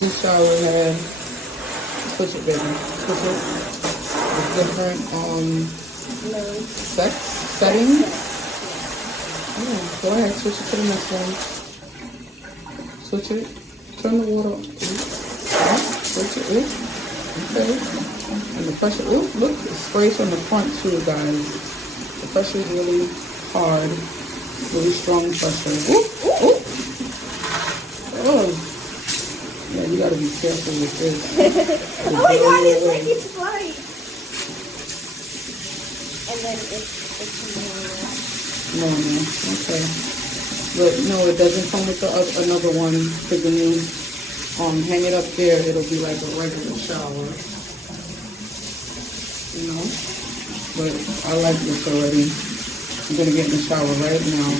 Shower head. Push it, baby. Push it. It's different setting. Oh, go ahead, switch it to the next one. Switch it. Turn the water off. Switch it. Okay. And the pressure, look, it sprays from the front too, guys. The pressure is really hard, really strong pressure. Oh. Yeah, you gotta be careful with this. Oh my god, it's like it's flying. And then it's no, okay. But no, it doesn't come with another one. Because when you hang it up there, it'll be like a regular shower. You know? But I like this already. I'm gonna get in the shower right now.